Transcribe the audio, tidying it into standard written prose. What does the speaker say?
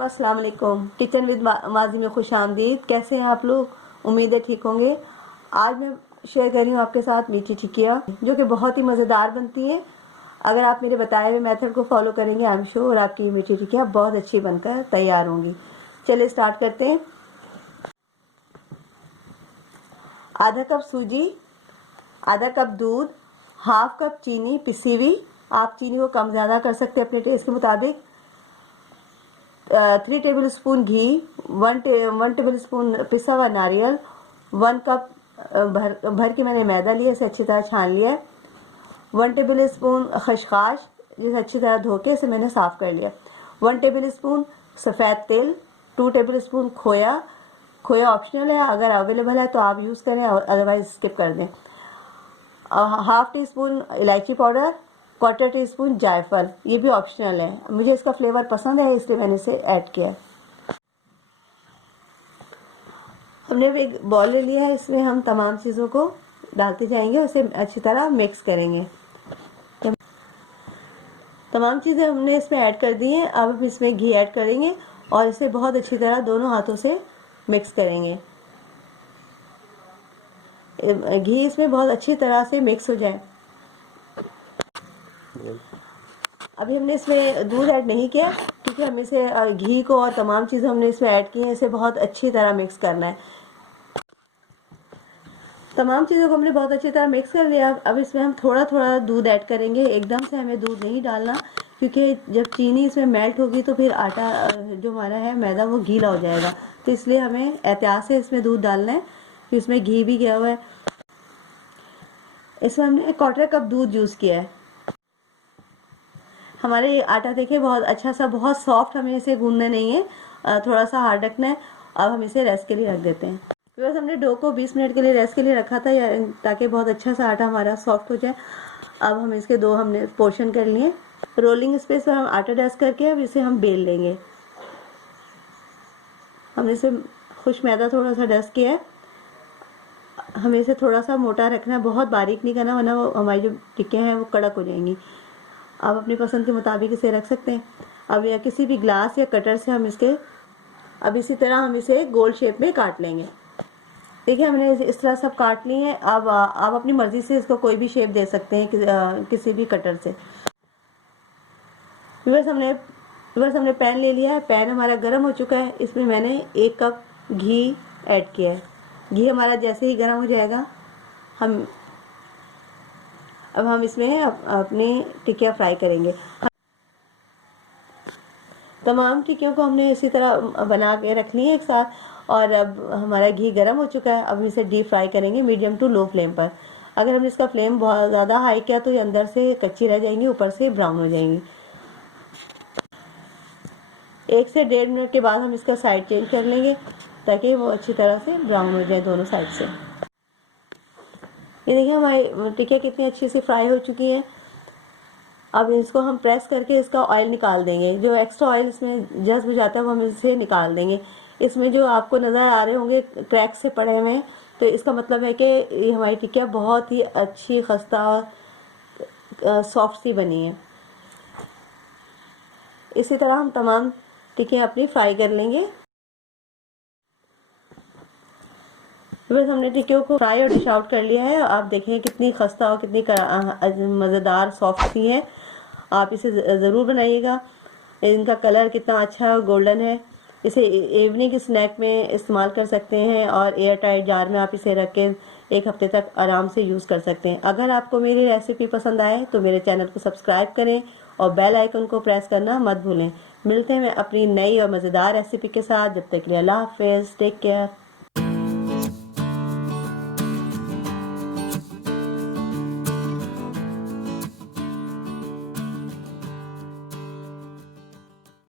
Team, अस्सलाम वालेकुम। Kitchen with माजी में खुश आमदीद। कैसे हैं आप लोग? उम्मीद है ठीक होंगे। आज मैं शेयर कर रही हूँ आपके साथ मीठी टिकिया, जो कि बहुत ही मज़ेदार बनती है। अगर आप मेरे बताए हुए मेथड को फॉलो करेंगे, आई एम श्योर आपकी मीठी टिकिया बहुत अच्छी बनकर तैयार होंगी। चलिए स्टार्ट करते हैं। आधा कप सूजी, आधा कप दूध, हाफ कप चीनी पिसी हुई, आप चीनी को कम ज़्यादा कर सकते हैं अपने टेस्ट के मुताबिक। 3 टेबल स्पून घी, 1 टेबल स्पून पिसा हुआ नारियल, 1 कप भर के मैंने मैदा लिया, इसे अच्छी तरह छान लिया है। 1 टेबल स्पून खसखस, जिसे अच्छी तरह धो के इसे मैंने साफ़ कर लिया। 1 टेबल स्पून सफ़ेद तेल, 2 टेबल स्पून खोया ऑप्शनल है, अगर अवेलेबल है तो आप यूज़ करें, अदरवाइज स्किप कर दें। हाफ टी स्पून इलायची पाउडर, 1/4 टीस्पून जायफल, ये भी ऑप्शनल है, मुझे इसका फ्लेवर पसंद है इसलिए मैंने इसे ऐड किया है। हमने एक बॉल ले लिया है, इसमें हम तमाम चीज़ों को डालते जाएंगे और इसे अच्छी तरह मिक्स करेंगे। तमाम चीज़ें हमने इसमें ऐड कर दी हैं। अब हम इसमें घी ऐड करेंगे और इसे बहुत अच्छी तरह दोनों हाथों से मिक्स करेंगे। घी इसमें बहुत अच्छी तरह से मिक्स हो जाए। अभी हमने इसमें दूध ऐड नहीं किया क्योंकि हम इसे घी को और तमाम चीज़ें हमने इसमें ऐड की हैं, इसे बहुत अच्छी तरह मिक्स करना है। तमाम चीज़ों को हमने बहुत अच्छी तरह मिक्स कर लिया। अब इसमें हम थोड़ा थोड़ा दूध ऐड करेंगे, एकदम से हमें दूध नहीं डालना, क्योंकि जब चीनी इसमें मेल्ट होगी तो फिर आटा जो हमारा है मैदा वो गीला हो जाएगा, तो इसलिए हमें एहतियात से इसमें दूध डालना है। फिर इसमें घी भी गया हुआ है। इसमें हमने 1/4 कप दूध यूज़ किया है। हमारे ये आटा देखिए बहुत अच्छा सा, बहुत सॉफ्ट, हमें इसे गूंदना नहीं है, थोड़ा सा हार्ड रखना है। अब हम इसे रेस्ट के लिए रख देते हैं। बस हमने डो को 20 मिनट के लिए रेस्ट के लिए रखा था, ताकि बहुत अच्छा सा आटा हमारा सॉफ्ट हो जाए। अब हम इसके दो हमने पोर्शन कर लिए। रोलिंग स्पेस पर हम आटा डस्ट करके अब इसे हम बेल लेंगे। हमने इसे खुश मैदा थोड़ा सा डस्ट किया है। हमें इसे थोड़ा सा मोटा रखना है, बहुत बारीक नहीं करना, वरना वो हमारी जो टिक्कियाँ हैं वो कड़क हो जाएंगी। आप अपनी पसंद के मुताबिक इसे रख सकते हैं। अब या किसी भी ग्लास या कटर से हम अब इसी तरह हम इसे गोल शेप में काट लेंगे। देखिए हमने इस तरह सब काट ली हैं। अब आप अपनी मर्ज़ी से इसको कोई भी शेप दे सकते हैं किसी भी कटर से। बस हमने पैन ले लिया है। पैन हमारा गर्म हो चुका है। इसमें मैंने 1 कप घी ऐड किया है। घी हमारा जैसे ही गर्म हो जाएगा, अब हम इसमें अपनी टिक्कियाँ फ्राई करेंगे। तमाम टिक्कियों को हमने इसी तरह बना के रख ली है एक साथ, और अब हमारा घी गर्म हो चुका है। अब हम इसे डीप फ्राई करेंगे मीडियम टू लो फ्लेम पर। अगर हमने इसका फ्लेम बहुत ज़्यादा हाई किया तो ये अंदर से कच्ची रह जाएंगी, ऊपर से ब्राउन हो जाएंगी। 1 से 1.5 मिनट के बाद हम इसका साइड चेंज कर लेंगे, ताकि वो अच्छी तरह से ब्राउन हो जाए दोनों साइड से। ये देखिए हमारी टिक्कियाँ कितनी अच्छी से फ्राई हो चुकी हैं। अब इसको हम प्रेस करके इसका ऑयल निकाल देंगे। जो एक्स्ट्रा ऑयल इसमें जज्ब हो जाता है वो हम इसे निकाल देंगे। इसमें जो आपको नज़र आ रहे होंगे क्रैक से पड़े हुए हैं, तो इसका मतलब है कि ये हमारी टिक्कियाँ बहुत ही अच्छी खस्ता सॉफ्ट सी बनी है। इसी तरह हम तमाम टिक्कियाँ अपनी फ्राई कर लेंगे। बस हमने टिक्कियों को फ्राई और डिश आउट कर लिया है। आप देखें कितनी खस्ता और कितनी मज़ेदार सॉफ्ट सी है। आप इसे ज़रूर बनाइएगा। इनका कलर कितना अच्छा गोल्डन है। इसे इवनिंग स्नैक में इस्तेमाल कर सकते हैं, और एयर टाइट जार में आप इसे रख के 1 हफ्ते तक आराम से यूज़ कर सकते हैं। अगर आपको मेरी रेसिपी पसंद आए तो मेरे चैनल को सब्सक्राइब करें और बेल आइकन को प्रेस करना मत भूलें। मिलते हैं मैं अपनी नई और मज़ेदार रेसिपी के साथ। जब तक के लिए अल्लाह हाफ़िज़, टेक केयर।